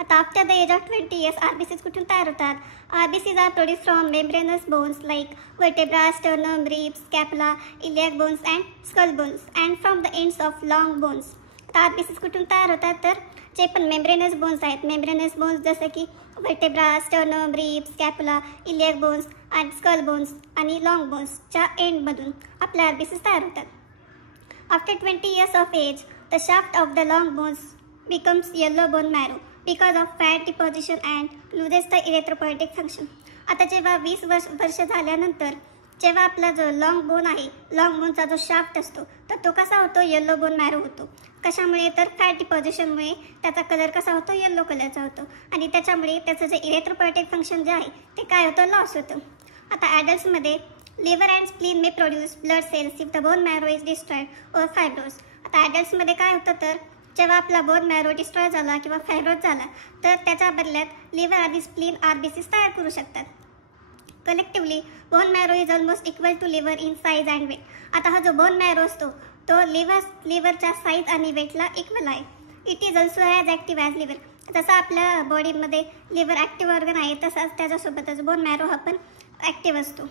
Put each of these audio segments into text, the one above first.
आता after the age of 20 years RBCs कुठून तयार होतात? RBCs are produced from membranous bones like vertebra, sternum, ribs, scapula, iliac bones and skull bones and from the ends of long bones. आता RBCs कुठून तयार होतात? तर जे पण मेम्ब्रेनस बोन्स आहेत, मेम्ब्रेनस बोन्स जसं की vertebra, sternum, ribs, scapula, iliac bones आणि स्कल बोन्स आणि लॉंग बोन्सच्या एंडमधून आपल्या RBCs तयार होतात. After 20 years of age, the shaft of the long bones becomes yellow bone marrow because of fat deposition and loses the erythropoietic function. आता जेव्हा 20 वर्ष झाल्यानंतर जेव्हा आपला जो लॉंग बोन आहे, लॉंग बोनचा जो शाफ्ट असतो तर तो कसा होतो? येलो बोन मॅरो होतो. कशामुळे? तर फॅट डिपॉझिशनमुळे त्याचा कलर कसा होतो? येलो कलरचा होतो आणि त्याच्यामुळे त्याचं जे इरेथ्रोपोएटिक फंक्शन जे आहे ते काय होतं? लॉस होतं. आता ॲडल्ट्समध्ये liver and spleen may produce blood cells if the bone marrow is destroyed or fibrose. आता ॲडल्ट्समध्ये काय होतं? तर जेव्हा आपला बोन मॅरो डिस्ट्रॉय झाला किंवा फायब्रोज झाला तर त्याच्या बदल्यात लिव्हर आणि स्प्लीन RBCs तयार करू शकतात. Collectively bone marrow is almost equal to liver in size and weight. आता हा जो बोन मॅरो असतो तो लिव्हरच्या साईज आणि वेटला इक्वल आहे. It is also as active as liver. जसं आपल्या बॉडीमध्ये लिव्हर ॲक्टिव्ह ऑर्गन आहे तसाच त्याच्यासोबतच बोन मॅरो हा पण ॲक्टिव्ह असतो.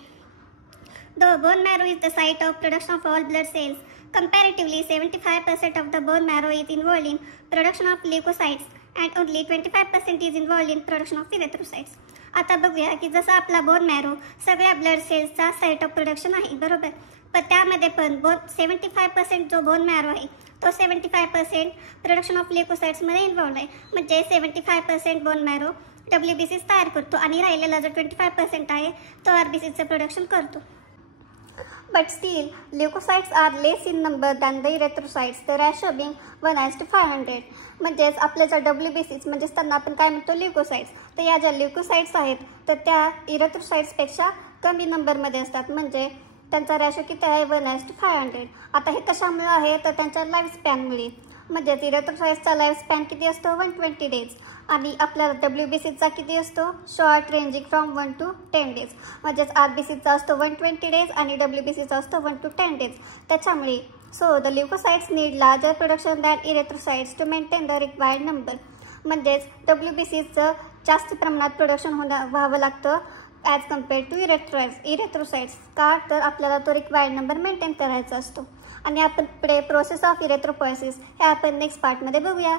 The bone marrow is the site of production of all blood cells. Comparatively, 75% of the bone marrow is involved in production of leukocytes and only 25% is involved in production of erythrocytes. आता बघूया की जसं आपला bone marrow सगळ्या blood सेल्सचा site of production आहे, बरोबर. पण त्यामध्ये पण 75% जो बोन मॅरो आहे तो 75% प्रोडक्शन ऑफ ल्युकोसाइट्समध्ये इन्व्हॉल्व आहे. म्हणजे 75% बोन मॅरो WBCs तयार करतो आणि राहिलेला जो 25% आहे तो RBCचं प्रोडक्शन करतो. But still, leukocytes are less in number than the erythrocytes, the ratio being 1:500. म्हणजेच आपल्या ज्या WBCs म्हणजेच त्यांना आपण काय म्हणतो? ल्युकोसाइट्स. तर या ज्या ल्युकोसाइट्स आहेत तर त्या इरेथ्रोसाइट्सपेक्षा कमी नंबरमध्ये असतात. म्हणजे त्यांचा रॅशो किती आहे? 1:500. आता हे कशामुळे आहे? तर त्यांच्या लाईफ स्पॅनमुळे. म्हणजेच इरेथ्रोसाइट्सचा लाईफ स्पॅन किती असतो? 120 days आणि आपल्याला WBCचा किती असतो? Short ranging from 1 to 10 days. म्हणजेच RBCचा असतो 120 days आणि WBCचा असतो 1 to 10 days. त्याच्यामुळे so the leukocytes need larger production than erythrocytes to maintain the required number. म्हणजेच WBCचं जास्त प्रमाणात प्रोडक्शन व्हावं लागतं ॲज कम्पेअर्ड टू इरेथ्रोसाइट्स. का? तर आपल्याला तो रिक्वायर्ड नंबर मेंटेन करायचा असतो. आणि आपण पुढे प्रोसेस ऑफ इरेथ्रोपोएसिस हे आपण नेक्स्ट पार्टमध्ये बघूया.